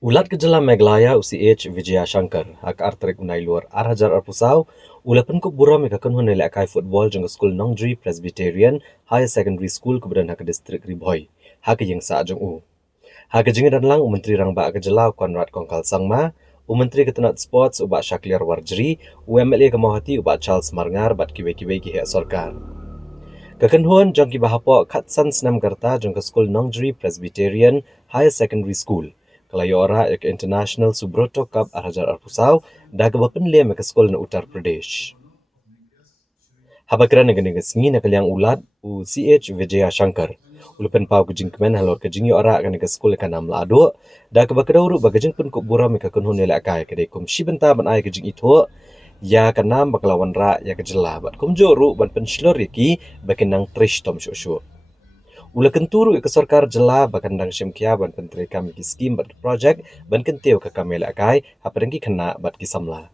Ulat Kejala Meglaya UCH Vijaya Shankar hak artrik unai luar arhajar arpusau ulapan ku burom ka kynhun ialehkai Football Jongka School Nongjri Presbyterian HS School kemudian hak distrik Ribhoi hak yang sa jong u hak jing dan lang Menteri Rangba Kejala Konrad Kongkal Sangma Menteri Ketenat Sports ubat Shaklir Warjri UMLA Kemahati ubat Charles Marngar bat kiwe-kiwe ki hak sarkar Kekynhun jongki bahapo Khatsan Senam Garta Jongka School Nongjri Presbyterian High Secondary School Kelayora ek International Subroto Cup arhajar arpusau dah kebapen liam ke Skul na Uttar Pradesh. Habakran dengan sengi nak liang ulat UCH Vijaya Shankar. Ulupen pau ke jingkmen halor ke jingi ora kan ke skul kan am lado dah kebakadauru bagajing pun ku buram ke kynhun ialehkai ke dekum shibenta ban ai ke jing itu ya kanam baklawan ra ya ke jela bat kumjoru ban penslor yaki bakinang trish tom shushu. Ula kenturu ke sarkar jela bakandang shimkia ban penteri kami ki skim bat project ban kenteu ke kami ialehkai hapadengki kena bat ki samla.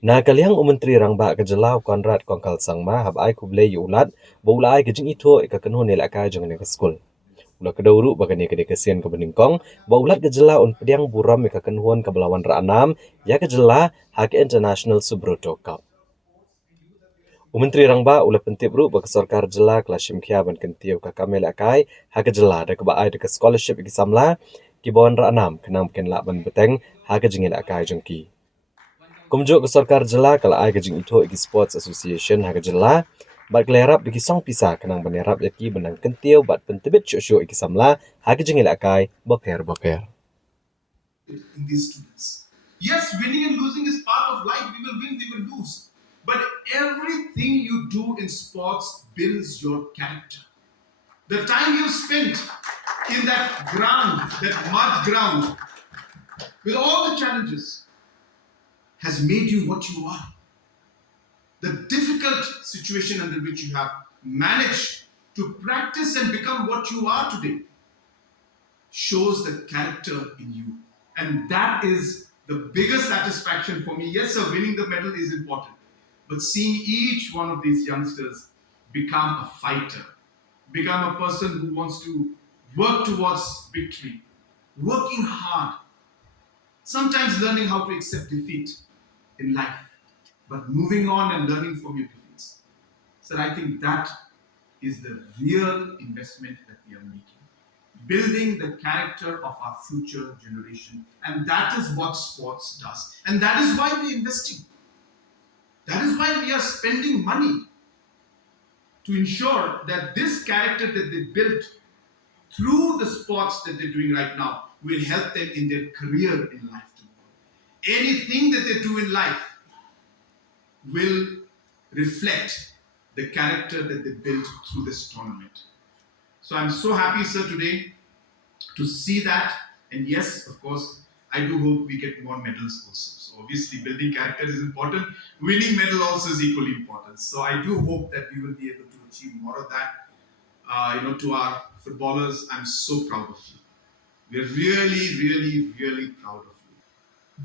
Na kaliang Menteri Rangba ke jela Konrad Kongkal Sangma hab ai kublei ulat boula ai ke jing itu ke kynhun ialehkai jong ke skul. Ula kedauru bagani ke dekesian ke beningkong baulat ke jela un pediang buram ke kynhun ke belawan ra anam ya ke jela hak International Subroto Cup. Menteri Rangba ula pentip ru bak sarkar jela klasim khia ban kentiu ka kamel akai hak jela da ke baai de scholarship ki samla ki bon ra anam kenam ken la ban beteng hak jingil akai jengki. Kumjo ke sarkar jela kala ai ke jing itu ki sports association hak jela bat klerap di song pisa kenang banerap yaki benang kentiu bat pentebit syu ki samla hak jingil akai boker. In these students. Yes, winning and losing is part of life. We will win, we will lose. But everything you do in sports builds your character. The time you spent in that ground, that mud ground, with all the challenges, has made you what you are. The difficult situation under which you have managed to practice and become what you are today shows the character in you. And that is the biggest satisfaction for me. Yes, sir, winning the medal is important. But seeing each one of these youngsters become a fighter, become a person who wants to work towards victory, working hard, sometimes learning how to accept defeat in life, but moving on and learning from your defeats. So I think that is the real investment that we are making. Building the character of our future generation. And that is what sports does. And that is why we are investing. That is why we are spending money to ensure that this character that they built through the sports that they're doing right now will help them in their career in life tomorrow. Anything that they do in life will reflect the character that they built through this tournament. So I'm so happy, sir, today to see that. And yes, of course, I do hope we get more medals also. So obviously building character is important. Winning medal also is equally important. So I do hope that we will be able to achieve more of that. To our footballers, I'm so proud of you. We're really, really, really proud of you.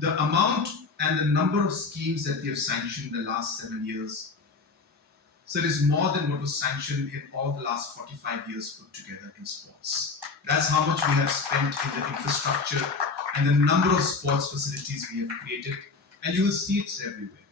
The amount and the number of schemes that we have sanctioned in the last 7 years, so it is more than what was sanctioned in all the last 45 years put together in sports. That's how much we have spent in the infrastructure and the number of sports facilities we have created, and you will see it's everywhere.